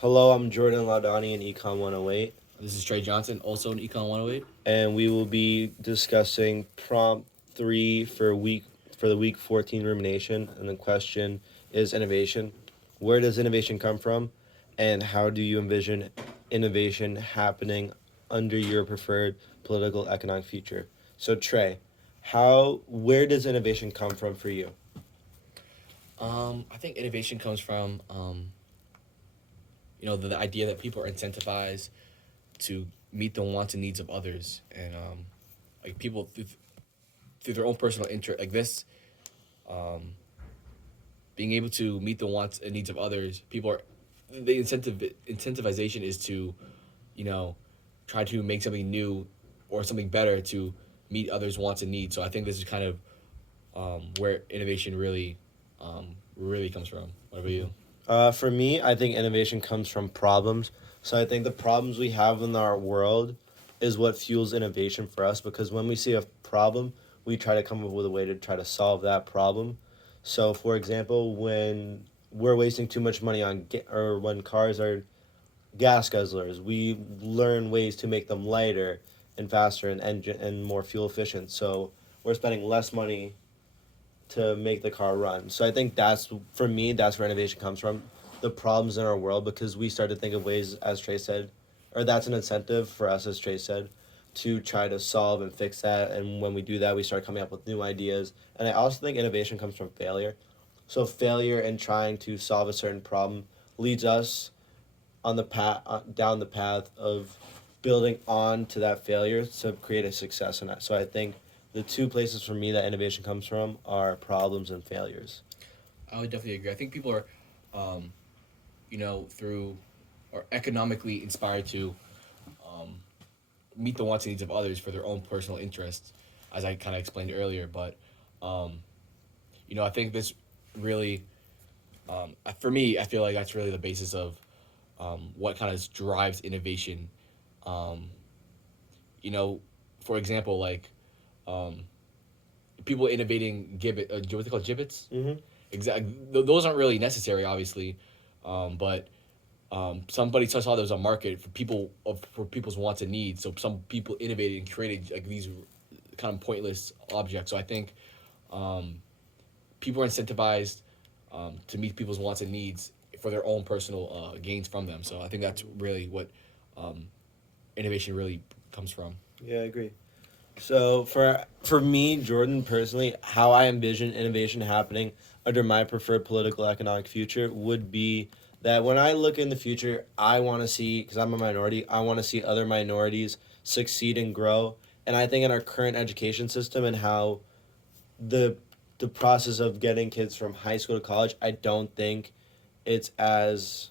Hello, I'm Jordan Laudani in Econ 108, This is Trey Johnson, also in Econ 108. and we will be discussing prompt 3 for the week 14 rumination, and the question is innovation. Where does innovation come from, and how do you envision innovation happening under your preferred political economic future? So Trey, how where does innovation come from for you? I think innovation comes from, the idea that people are incentivized to meet the wants and needs of others, and like people through their own personal interest, like this, being able to meet the wants and needs of others. People are the incentivization is to, you know, try to make something new or something better to meet others' wants and needs. So I think this is kind of where innovation really comes from. What about you? For me, I think innovation comes from problems. So I think the problems we have in our world is what fuels innovation for us because when we see a problem, we try to come up with a way to try to solve that problem. So, for example, when we're wasting too much money on or when cars are gas guzzlers, we learn ways to make them lighter and faster and engine and more fuel efficient. So we're spending less money to make the car run. So I think that's for me that's where innovation comes from. The problems in our world because we start to think of ways as Trey said, or that's an incentive for us as Trey said, to try to solve and fix that. And when we do that, we start coming up with new ideas. And I also think innovation comes from failure. So failure in trying to solve a certain problem leads us on the path down the path of building on to that failure to create a success in that. So I think the two places for me that innovation comes from are problems and failures. I would definitely agree. I think people are, um, through or economically inspired to meet the wants and needs of others for their own personal interests, as I kind of explained earlier. But um, I think this really, for me, I feel like that's really the basis of what kind of drives innovation. Um, for example, like um, people innovating what they call gibbets. Mm-hmm. Exactly, those aren't really necessary, obviously, but somebody saw there was a market for people's wants and needs. So some people innovated and created like these kind of pointless objects. So I think people are incentivized to meet people's wants and needs for their own personal gains from them. So I think that's really what um, innovation really comes from. Yeah, I agree. So for me, Jordan, personally, how I envision innovation happening under my preferred political economic future would be that when I look in the future, I want to see because I'm a minority, I want to see other minorities succeed and grow. And I think in our current education system and how the the process of getting kids from high school to college, I don't think it's as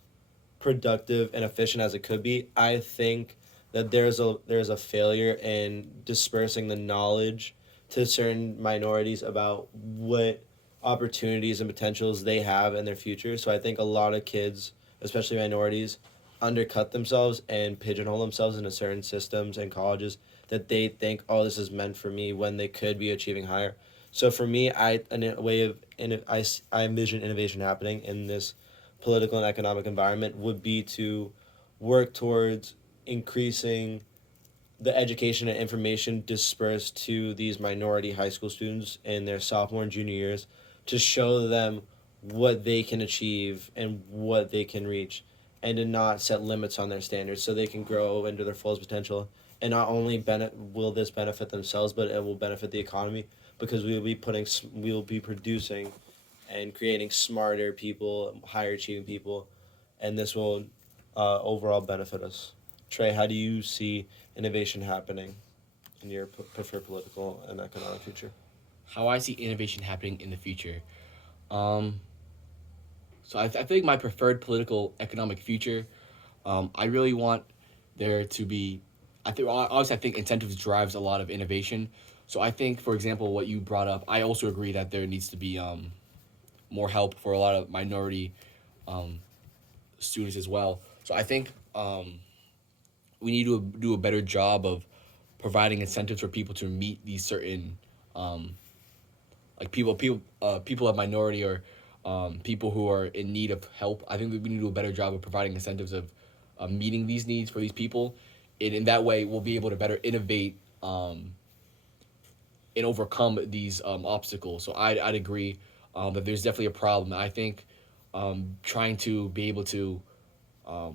productive and efficient as it could be. I think that there's a failure in dispersing the knowledge to certain minorities about what opportunities and potentials they have in their future. So I think a lot of kids, especially minorities, undercut themselves and pigeonhole themselves into certain systems and colleges that they think, oh, this is meant for me when they could be achieving higher. So for me, I envision innovation happening in this political and economic environment would be to work towards increasing the education and information dispersed to these minority high school students in their sophomore and junior years to show them what they can achieve and what they can reach and to not set limits on their standards so they can grow into their fullest potential and not only will this benefit themselves but it will benefit the economy because we will be producing and creating smarter people, higher achieving people, and this will overall benefit us. Trey, how do you see innovation happening in your preferred political and economic future? How I see innovation happening in the future. Um, I think my preferred political economic future. I really want there to be. I think obviously I think incentives drives a lot of innovation. So I think, for example, what you brought up, I also agree that there needs to be more help for a lot of minority um, students as well. So I think we need to do a better job of providing incentives for people to meet these certain um, like people of minority or people who are in need of help. I think that we need to do a better job of providing incentives of meeting these needs for these people, and in that way, we'll be able to better innovate and overcome these obstacles. So I'd agree that there's definitely a problem. I think trying to be able to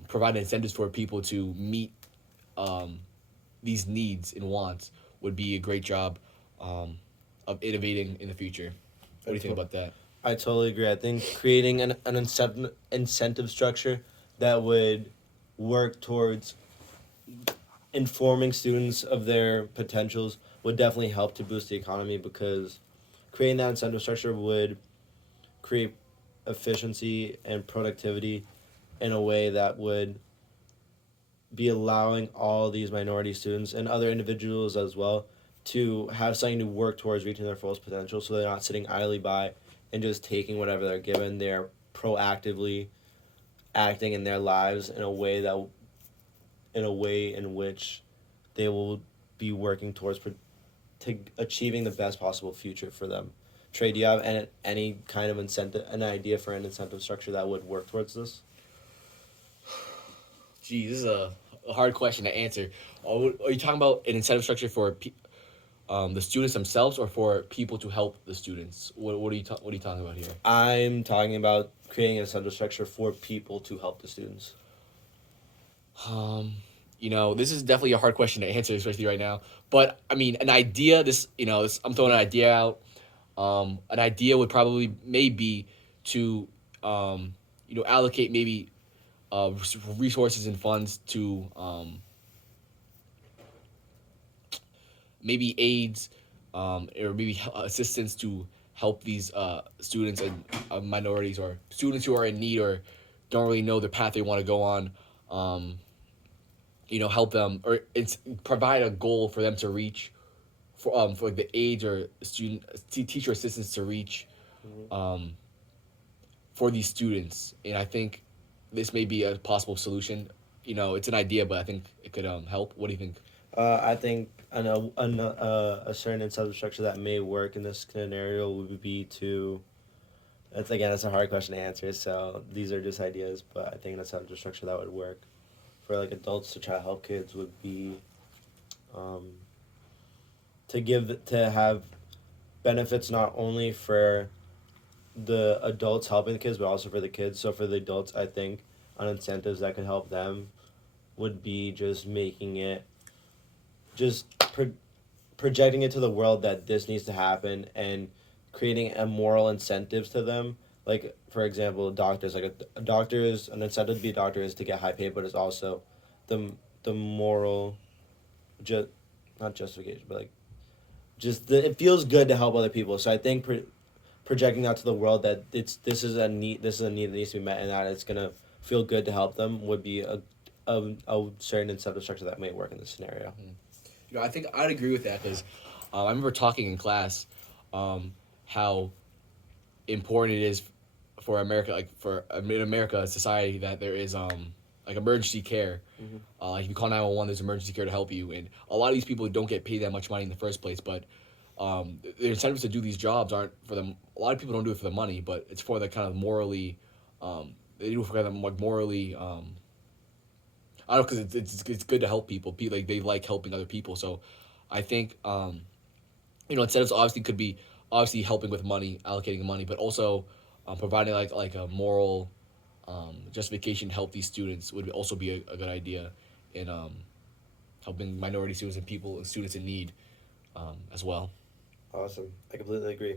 provide incentives for people to meet um, these needs and wants would be a great job of innovating in the future. What do you think about that? I totally agree. I think creating an incentive structure that would work towards informing students of their potentials would definitely help to boost the economy, because creating that incentive structure would create efficiency and productivity in a way that would be allowing all these minority students and other individuals as well to have something to work towards reaching their fullest potential, so they're not sitting idly by and just taking whatever they're given. They're proactively acting in their lives in a way in which they will be working towards to achieving the best possible future for them. Trey, do you have any kind of incentive, an idea for an incentive structure that would work towards this? Gee, this is a hard question to answer. Are you talking about an incentive structure for the students themselves, or for people to help the students? What are you talking about here? I'm talking about creating an incentive structure for people to help the students. Um, this is definitely a hard question to answer, especially right now. But I mean, an idea. I'm throwing an idea out. An idea would probably maybe to, allocate maybe resources and funds to maybe aids, or maybe assistance to help these students and minorities, or students who are in need or don't really know the path they want to go on. Help them, or it's provide a goal for them to reach, for like the aides or student teacher assistants to reach, um, for these students. And I think this may be a possible solution. It's an idea, but I think it could help. What do you think? I think a certain incentive structure that may work in this scenario would be to. That's a hard question to answer. So these are just ideas, but I think an incentive structure that would work for like adults to try to help kids would be, um, to have benefits not only for the adults helping the kids, but also for the kids. So for the adults, I think on incentives that could help them would be just making it, just projecting it to the world that this needs to happen, and creating a moral incentives to them. Like for example, doctors. Like a doctor is an incentive to be a doctor is to get high pay, but it's also the moral, just not justification, but like just it feels good to help other people. So I think projecting out to the world that this is a need that needs to be met, and that it's gonna feel good to help them would be a certain incentive structure that may work in this scenario. I think I'd agree with that, because I remember talking in class how important it is for America, like for in America society, that there is like emergency care. Like if you call 911, there's emergency care to help you, and a lot of these people don't get paid that much money in the first place. But the incentives to do these jobs aren't for them. A lot of people don't do it for the money, but it's for the kind of morally. They do it for kind of like morally. I don't know, because it's good to help people. People like they like helping other people. So, I think incentives obviously could be obviously helping with money, allocating money, but also providing like a moral justification to help these students would also be a good idea in helping minority students and students in need as well. Awesome. I completely agree.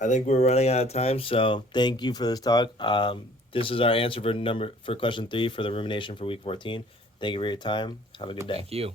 I think we're running out of time, so thank you for this talk. This is our answer for question 3 for the rumination for week 14. Thank you for your time. Have a good day. Thank you.